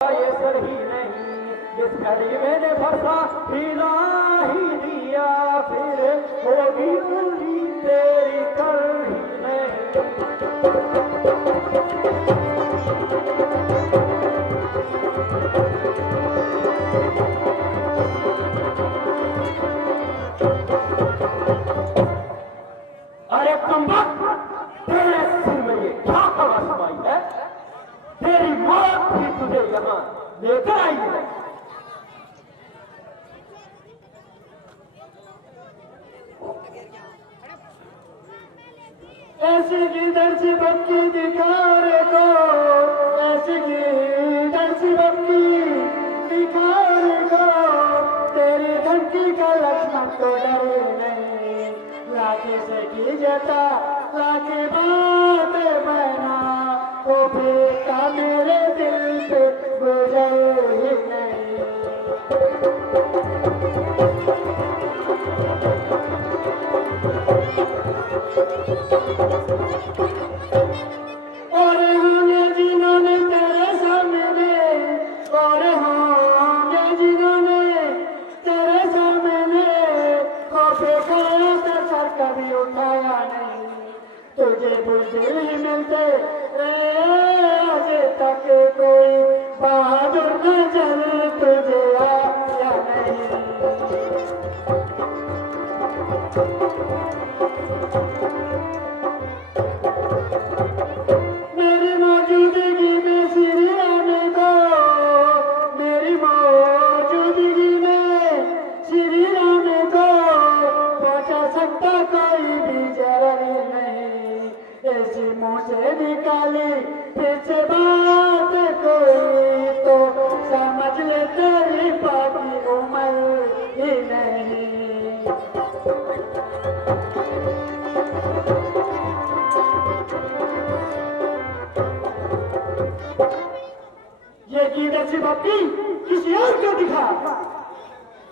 ये सर ही नहीं, जिस घड़ी मैंने फंसा हिला ही दिया, फिर होगी पूरी तेरी कर ही नहीं। अरे कमबख्त, तेरे सिर में ये क्या हवा समाई है? तेरी मौत भी तुझे यहाँ लेकर आई है। ऐसी किधर सी बक्की दिखा रे को, ऐसी किधर सी बक्की दिखा रे को, तेरी धमकी का लक्ष्मण तो डरे नहीं, लाके से की जता लाके बात बना, वो बेटा मेरे दिल पे गुजर ही नहीं। और होंगे जिन्होंने तेरे सामने, और होंगे जिन्होंने तेरे सामने खोपे खाया तो सर कभी उठाया नहीं, तुझे बुजुर्ग ही मिलते आज तक कोई बहादुर नजर तुझे आया नहीं। मेरी मौजूदगी में श्री राम को, मेरी मौजूदगी में श्री राम को पहुंचा सकता कोई भी जरूरी नहीं, ऐसी मुंह से निकाली फिर से बात कोई तो समझ ले तेरी बाकी उम्र ही नहीं। ये कीमत सी बाकी किसी और को दिखा,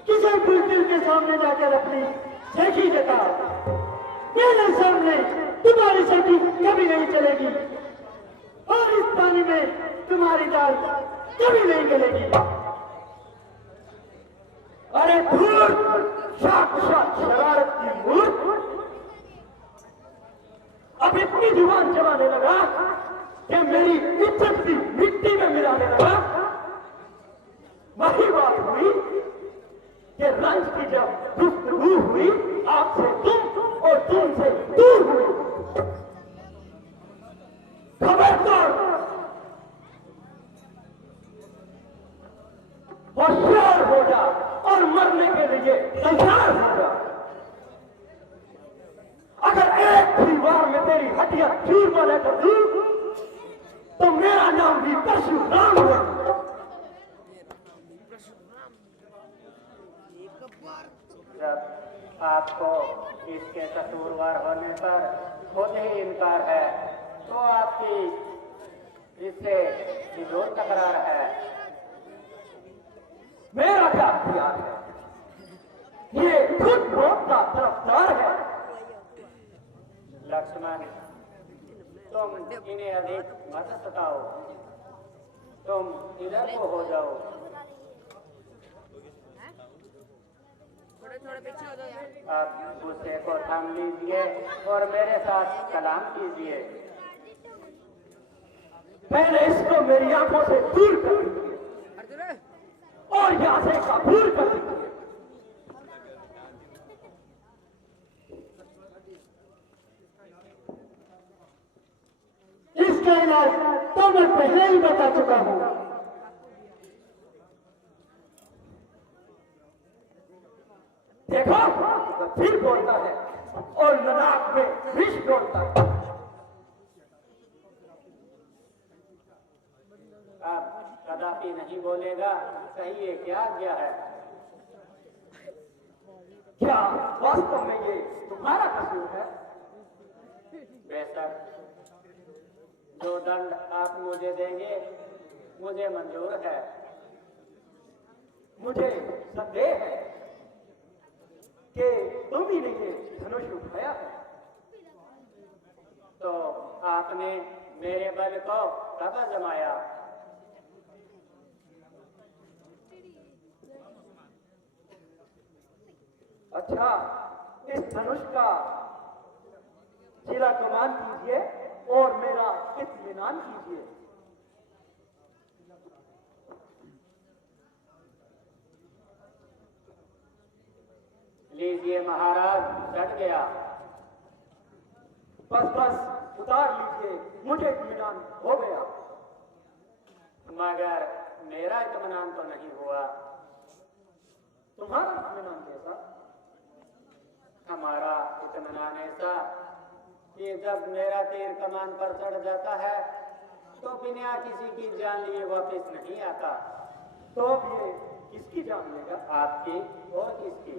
किसी बुलबुल के सामने जाकर अपनी सेठी जता, मेरे सामने तुम्हारी सेठी कभी नहीं चलेगी और इस पानी में तुम्हारी दाल कभी नहीं गलेगी। अरे धूर्त, साक्षात शरारत की मूर्त, अब इतनी जुबान चलाने लगा कि मेरी इज्जत भी मिट्टी में मिलाने लगा। वही बात हुई कि रंज की जब गुफ्तगू हुई आपसे तुम और तुमसे दूर हुई। खबरदार, होशियार हो जा और मरने के लिए तैयार हो जा। अगर एक भी बार में तेरी हड्डियां चूरमा लेकर दूं तो मेरा नाम भी परशुराम है। जब आपको इसके कसूरवार होने पर खुद ही इनकार है तो आपकी इससे विरोध तकरार है। मेरा क्या अख्तियार है? ये खुद मौत का तरफदार है। लक्ष्मण, तुम इन्हें अधिक मत सताओ, तुम इधर को हो जाओ। थोड़ा पीछे हो जाओ यार। आप गुस्से को थाम लीजिए और मेरे साथ कलाम कीजिए। पहले इसको मेरी आंखों से दूर कर दीजिए और यहाँ से दूर कर दीजिए। इसका इलाज तो मैं पहले ही बता चुका हूँ। देखो, तो फिर बोलता है और नाक में विष बोलता है। अब कदापि नहीं बोलेगा, कहिए क्या आज्ञा है। क्या वास्तव में ये तुम्हारा कसूर है? बेशक, जो दंड आप मुझे देंगे मुझे मंजूर है। मुझे संदेह है कि तुम ही ने ये धनुष उठाया है। तो आपने मेरे बल को कब जमाया? अच्छा, इस धनुष का जिला कमान कीजिए और मेरा इत्मीनान कीजिए। लीजिए महाराज, चढ़ गया। बस बस उतार लीजिए, मुझे इत्मीनान हो गया। मगर मेरा इत्मीनान तो नहीं हुआ। तुम्हारा इत्मीनान कैसा? हमारा इत्मीनान ऐसा कि जब मेरा तीर कमान पर चढ़ जाता है तो बिना किसी की जान लिए वापस नहीं आता। तो अब ये किसकी जान लेगा? आपकी और किसकी?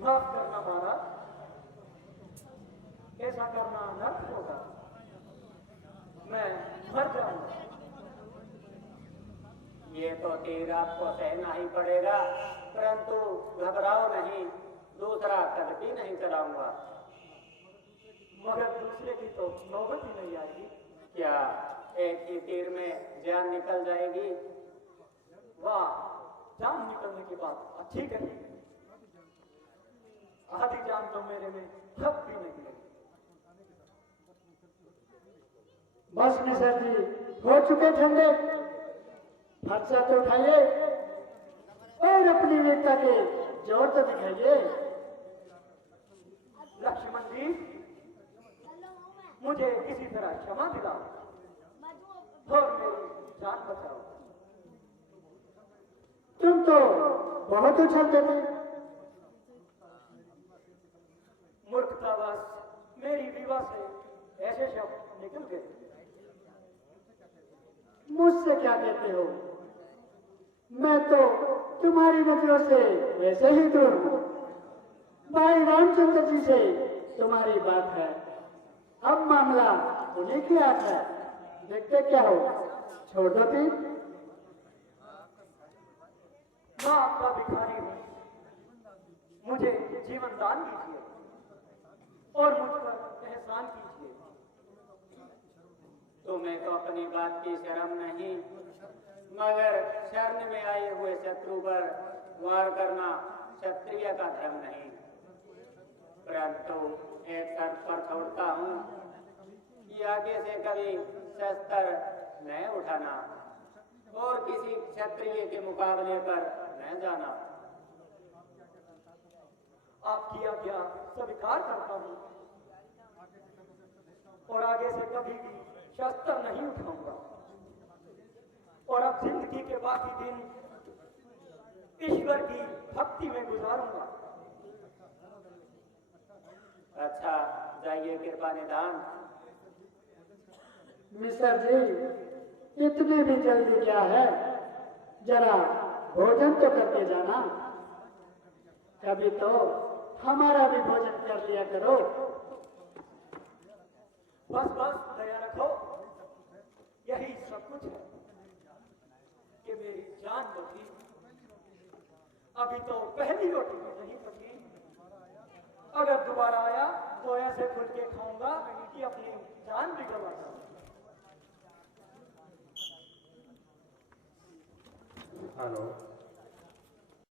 माफ करना महाराज, ऐसा करना अनर्थ होगा। मैं मर जाऊंगा। ये तो तीर आपको सहना ही पड़ेगा, परंतु घबराओ नहीं, दूसरा कभी नहीं चलाऊंगा। मगर दूसरे की तो नौबत ही नहीं आएगी। क्या एक ही तीर में जान निकल जाएगी? वाह, जान निकलने की बात अच्छी कही। आधी जान तो मेरे में तब भी नहीं लगी। बस मिसर जी, हो चुके ठंडे, फरसा तो उठाइए और अपनी वीरता के जोर तो दिखाइए। लक्ष्मण जी, मुझे किसी तरह क्षमा दिलाओ और मेरी जान बचाओ। तुम तो बहुत उछलते थे। मूर्खतावश मेरी विवाह से ऐसे शब्द निकल गए। मुझसे क्या कहते हो? मैं तो तुम्हारी नजरों से वैसे ही दूर हूँ। भाई रामचंद्र जी से तुम्हारी बात है, अब मामला उन्हीं की हाथ है। देखते क्या हो, छोड़ दो तीर। मैं आपका भिखारी हूँ, मुझे जीवन दान कीजिए और मुझ पर एहसान कीजिए। तुम्हें तो अपनी बात की शर्म नहीं, मगर शरण में आए हुए शत्रु पर वार करना क्षत्रिय का धर्म नहीं। परंतु एक शर्त पर छोड़ता हूँ कि आगे से कभी शस्त्र न उठाना और किसी क्षत्रिय के मुकाबले पर न जाना। आपकी आज्ञा स्वीकार करता हूँ और आगे से कभी भी शस्त्र नहीं उठाऊंगा और अब जिंदगी के बाकी दिन ईश्वर की भक्ति में गुजारूंगा। अच्छा, जाइए कृपा निधान। मिस्र जी, इतनी भी जल्दी क्या है? जरा भोजन तो करके जाना। कभी तो हमारा भी भोजन कर लिया करो। बस बस दया रखो, यही सब कुछ है कि मेरी जान बची। अभी तो पहली रोटी भी नहीं पकी। अगर दोबारा आया तो ऐसे खुल के खाऊंगा कि अपनी जान भी गवा दूंगा। हेलो।